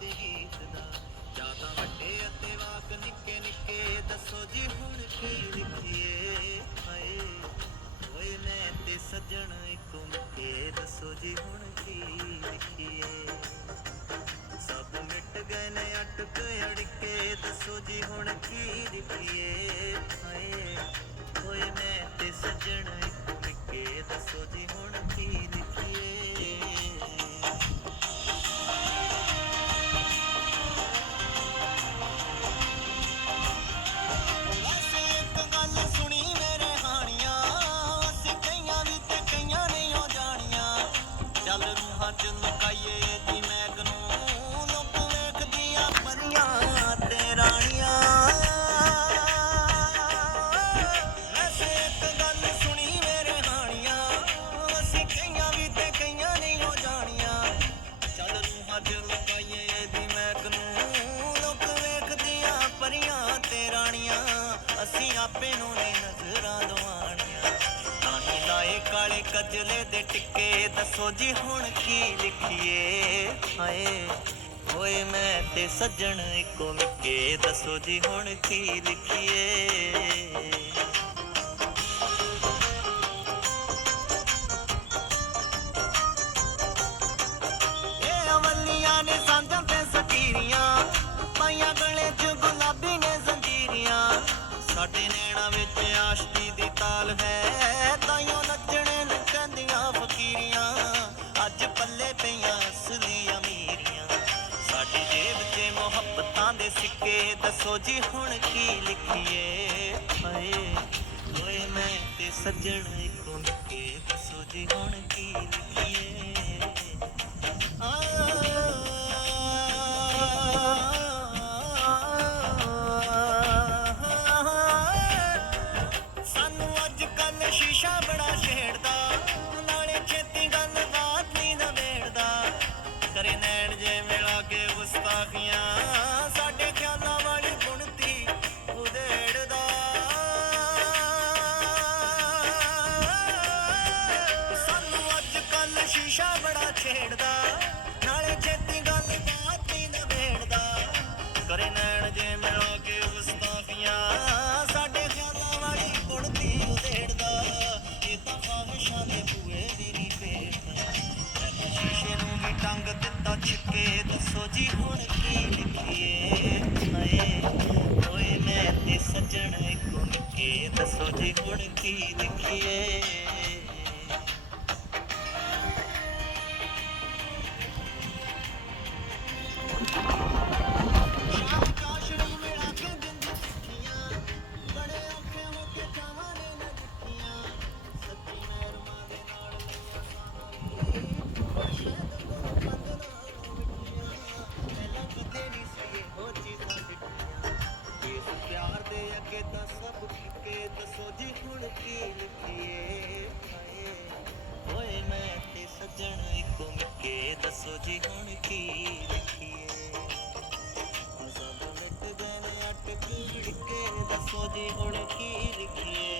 ਸੱਚੇ ਗੀਤ ਦਾ। ਜਾਂ ਤਾਂ ਵੱਡੇ ਅਤੇ ਵਾਕ ਨਿੱਕੇ ਨਿੱਕੇ, ਦੱਸੋ ਜੀ ਹੁਣ ਕੀ ਲਿਖੀਏ। ਹਾਏ ਓਏ ਮੈਂ ਤੇ ਸੱਜਣ ਇੱਕੋ ਮਿੱਕੇ, ਦੱਸੋ ਜੀ ਹੁਣ ਕੀ ਲਿਖੀਏ। ਸਭ ਮਿਟ ਗਏ ਨੇ ਅਟਕ ਅੜਕੇ, ਦੱਸੋ ਜੀ ਹੁਣ ਕੀ ਲਿਖੀਏ। ਹਾਏ ਓਏ ਮੈਂ ਤੇ ਸੱਜਣ ਇੱਕੋ ਮਿੱਕੇ, ਦੱਸੋ ਜੀ ਹੁਣ ਕੀ ਲਿਖੀਏ। ਵੈਸੇ ਇੱਕ ਗੱਲ ਸੁਣੀ ਮੇਰੇ ਹਾਣੀਆਂ, ਅਸੀਂ ਕਈਆਂ ਵੀ ਤੇ ਕਈਆਂ ਨਹੀਂ ਉਹ ਜਾਣੀਆਂ। ਚੱਲ ਰੂਹਾਂ ਚ ਲੁਕਾਈਏ ਜੀ ਮੈਗ ਨੂੰ, ਲੋਕ ਵੇਖਦੀਆਂ ਪਰੀਆਂ ਤੇ ਰਾਣੀਆਂ। ਵੈਸੇ ਇੱਕ ਗੱਲ ਸੁਣੀ ਮੇਰੇ ਹਾਣੀਆਂ, ਅਸੀਂ ਕਈਆਂ ਵੀ ਤੇ ਕਈਆਂ ਨਹੀਂ ਉਹ ਜਾਣੀਆਂ। ਚੱਲ ਰੂਹਾਂ ਚ ਲੁਕਾਈਏ ਜੀ ਮੈਗ ਨੂੰ, ਲੋਕ ਵੇਖਦੀਆਂ ਪਰੀਆਂ ਤੇ ਰਾਣੀਆਂ। ਅਸੀਂ ਆਪੇ ਨੂੰ ਨਹੀਂ ਨਜ਼ਰਾਂ ਲਵਾਣੀਆਂ, ਤਾਂ ਹੀ ਲਾਏ ਕਾਲੇ ਕਜਲੇ ਦੇ ਟਿੱਕੇ, ਦੱਸੋ ਜੀ ਹੁਣ ਕੀ ਲਿਖੀਏ। ਹਾਏ ਓਏ ਮੈਂ ਤੇ ਸੱਜਣ ਇੱਕੋ ਮਿੱਕੇ, ਦੱਸੋ ਜੀ ਹੁਣ ਕੀ ਲਿਖੀਏ। ਇਹ ਅਵੱਲੀਆਂ ਨੇ ਸਾਂਝਾਂ ਤੇ ਸਕੀਰੀਆਂ, ਪਾਈਆਂ ਗਲੇ 'ਚ ਗੁਲਾਬੀ ਨੇ ਜ਼ੰਜੀਰੀਆਂ। ਸਾਡੇ ਨੈਣਾਂ ਵਿੱਚ ਆਸ਼ਕੀ ਦੀ ਤਾਲ ਹੈ, ਤਾਈਓ ਨੱਚਣੇ ਨੂੰ ਕਹਿੰਦੀਆਂ ਫਕੀਰੀਆਂ। ਅੱਜ ਪੱਲੇ ਪਈਆਂ ਅਸਲੀ ਅਮੀਰੀਆਂ, ਸਾਡੀ ਜੇਬ 'ਚ ਮੁਹੱਬਤਾਂ ਦੇ ਸਿੱਕੇ, ਦੱਸੋ ਜੀ ਹੁਣ ਕੀ ਲਿਖੀਏ। ਹਾਏ ਓਏ ਮੈਂ ਤੇ ਸੱਜਣ ਇੱਕੋ ਮਿੱਕੇ, ਦੱਸੋ ਜੀ ਹੁਣ ਕੀ ਲਿਖੀਏ। ਸਾਨੂੰ ਅੱਜ ਕੱਲ ਸ਼ੀਸ਼ਾ ਬੜਾ ਛੇੜਦਾ, ਨਾਲੇ ਛੇਤੀ ਗੱਲ ਬਾਤ ਨਹੀਂ ਨਵੇੜਦਾ। ਕਰੇ ਨੈਣ ਜੇ ਮਿਲਾ ਕੇ ਗੁਸਤਾਖੀਆਂ, ਸਾਡੇ ਖਿਆਲਾਂ ਵਾਲੀ ਬੁਣਤੀ ਉਧੇੜਦਾ। ਸਾਨੂੰ ਅੱਜ ਕੱਲ ਸ਼ੀਸ਼ਾ ਬੜਾ ਛੇੜਦਾ, ਨਾਲੇ ਛੇਤੀ ਗੱਲ ਬਾਤ ਨਹੀਂ ਨਵੇੜਦਾ। ਕਰੇ ਨੈਣ ਜੇ ਮਿਲਾ ਕੇ ਗੁਸਤਾਖੀਆਂ, ਸਾਡੇ ਖਿਆਲਾਂ ਵਾਲੀ ਬੁਣਤੀ ਉਧੇੜਦਾ। ਇਹ ਤਾਂ ਖਾਹਿਸ਼ਾਂ ਦੇ ਬੂਏ ਦੀ ਨੀ ਭੇੜਦਾ, ਮੈਂ ਤਾਂ ਸ਼ੀਸ਼ੇ ਨੂੰ ਵੀ ਟੰਗ ਦਿੱਤਾ ਛਿੱਕੇ, ਦੱਸੋ ਜੀ ਹੁਣ ਕੀ ਲਿਖੀਏ। ਹਾਏ ਓਏ ਮੈਂ ਤੇ ਸੱਜਣ ਇੱਕੋ ਮਿੱਕੇ, ਦੱਸੋ ਜੀ ਹੁਣ ਕੀ ਲਿਖੀਏ। ਸ਼ਾਮ ਚਾਸ਼ਣੀ ਮਿਲਾ ਕੇ ਜਿੰਦ ਸਿੱਖੀਆਂ, ਬੜੇ ਔਖੇ ਹੋ ਕੇ ਚਾਵਾਂ ਨੇ ਨਜਿੱਠੀਆਂ। ਸੱਚੀ ਮਹਿਰਮਾਂ ਦੇ ਨਾਲ ਲਈਆਂ ਸਾਹਾਂ ਵੀ, ਹੁਣ ਸ਼ਾਇਦ ਕੋਲੋਂ ਬੰਦ ਨਾਲੋਂ ਮਿੱਠੀਆਂ। ਪਹਿਲਾਂ ਕਦੇ ਨਹੀਂ ਸੀ ਇਹੋ ਚੀਜ਼ਾਂ ਡਿੱਠੀਆਂ, ਇਸ ਪਿਆਰ ਦੇ ਅੱਗੇ ਤਾਂ ਸਭ ਫਿੱਕੇ, ਦੱਸੋ ਜੀ ਹੁਣ ਕੀ ਲਿਖੀਏ। ਹਾਏ ਓਏ ਮੈਂ ਤੇ ਸੱਜਣ ਇੱਕੋ ਮਿੱਕੇ, ਦੱਸੋ ਜੀ ਹੁਣ ਕੀ ਲਿਖੀਏ। ਸਭ ਮਿਟ ਗਏ ਨੇ ਅਟਕ ਅੜਕੇ, ਦੱਸੋ ਜੀ ਹੁਣ ਕੀ ਲਿਖੀਏ।